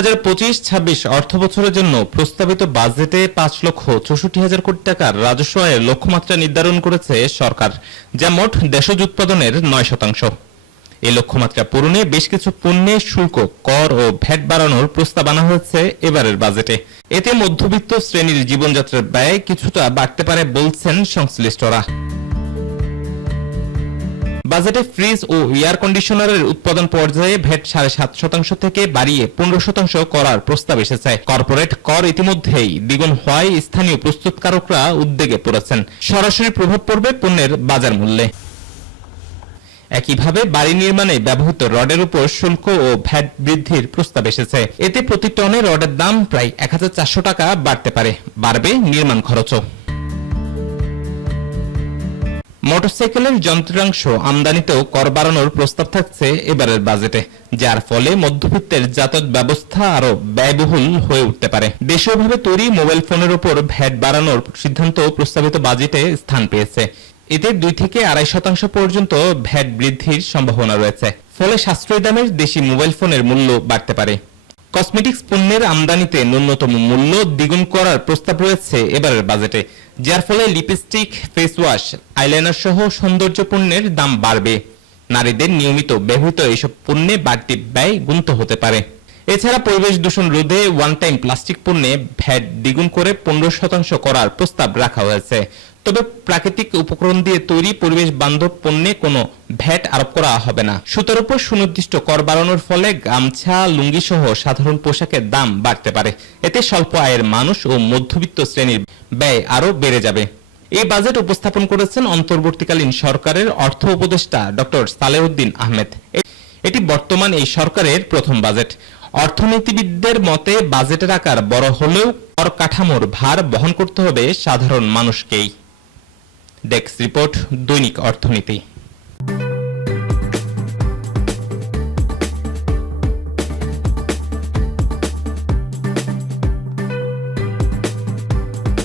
2025-26 অর্থবছরের জন্য প্রস্তাবিত বাজেটে 5,64,000 কোটি টাকার রাজস্ব আয়ের লক্ষ্যমাত্রা নির্ধারণ করেছে সরকার, যা মোট দেশজ উৎপাদনের 9%। এই লক্ষ্যমাত্রা পূরণে বেশ কিছু পণ্যের শুল্ক, কর ও ভ্যাট বাড়ানোর প্রস্তাব আনা হয়েছে এবারের বাজেটে। এতে মধ্যবিত্ত শ্রেণীর জীবনযাত্রার ব্যয় কিছুটা বাড়তে পারে বলছেন সংশ্লিষ্টরা। বাজেটে ফ্রিজ ও এয়ার কন্ডিশনারের উৎপাদন পর্যায়ে ভ্যাট 7.5% থেকে বাড়িয়ে 15% করার প্রস্তাব এসেছে। কর্পোরেট কর ইতিমধ্যেই দ্বিগুণ হওয়ায় স্থানীয় প্রস্তুতকারকরা উদ্বেগে পড়েছেন। সরাসরি প্রভাব পড়বে পণ্যের বাজার মূল্যে। একইভাবে বাড়ি নির্মাণে ব্যবহৃত রডের উপর শুল্ক ও ভ্যাট বৃদ্ধির প্রস্তাব এসেছে। এতে প্রতি টনে রডের দাম প্রায় 1,400 টাকা বাড়তে পারে। বাড়বে নির্মাণ খরচও। মোটরসাইকেলের যন্ত্রাংশ আমদানিতেও কর বাড়ানোর প্রস্তাব থাকছে এবারের বাজেটে, যার ফলে মধ্যবিত্তের যাতায়াত ব্যবস্থা আরো ব্যয়বহুল হয়ে উঠতে পারে। দেশীয়ভাবে তৈরি মোবাইল ফোনের উপর ভ্যাট বাড়ানোর সিদ্ধান্ত প্রস্তাবিত বাজেটে স্থান পেয়েছে। এতে 2 থেকে 2.5% পর্যন্ত ভ্যাট বৃদ্ধির সম্ভাবনা রয়েছে। ফলে সাশ্রয়ী দামের দেশি মোবাইল ফোনের মূল্য বাড়তে পারে। কসমেটিক্স পণ্যের আমদানিতে ন্যূনতম মূল্য দ্বিগুণ করার প্রস্তাব রয়েছে এবারের বাজেটে, যার ফলে লিপস্টিক, ফেস ওয়াশ, আইলাইনার সহ সৌন্দর্য পণ্যের দাম বাড়বে। নারীদের নিয়মিত ব্যবহৃত এসব পণ্যে বাড়তি ব্যয় গুনতে হতে পারে। এছাড়া পরিবেশ দূষণ রোধে ওয়ান টাইম প্লাস্টিক পণ্যে ভ্যাট দ্বিগুণ করে 15% করার প্রস্তাব রাখা হয়েছে। তবে প্রাকৃতিক উপকরণ দিয়ে তৈরি পরিবেশ বান্ধব পণ্যে কোনো ভ্যাট আরোপ করা হবে না। সুতার উপর সুনির্দিষ্ট কর বাড়ানোর ফলে গামছা, লুঙ্গি সহ সাধারণ পোশাকের দাম বাড়তে পারে। এতে স্বল্প আয়ের মানুষ ও মধ্যবিত্ত শ্রেণীর ব্যয় আরও বেড়ে যাবে। এই বাজেট উপস্থাপন করেছেন অন্তর্বর্তীকালীন সরকারের অর্থ উপদেষ্টা ডক্টর সালেউদ্দিন আহমেদ। এটি বর্তমান এই সরকারের প্রথম বাজেট। অর্থনীতিবিদদের মতে বাজেটের আকার বড় হলেও কর কাঠামোর ভার বহন করতে হবে সাধারণ মানুষকেই। ডেস্ক রিপোর্ট, দৈনিক অর্থনীতি।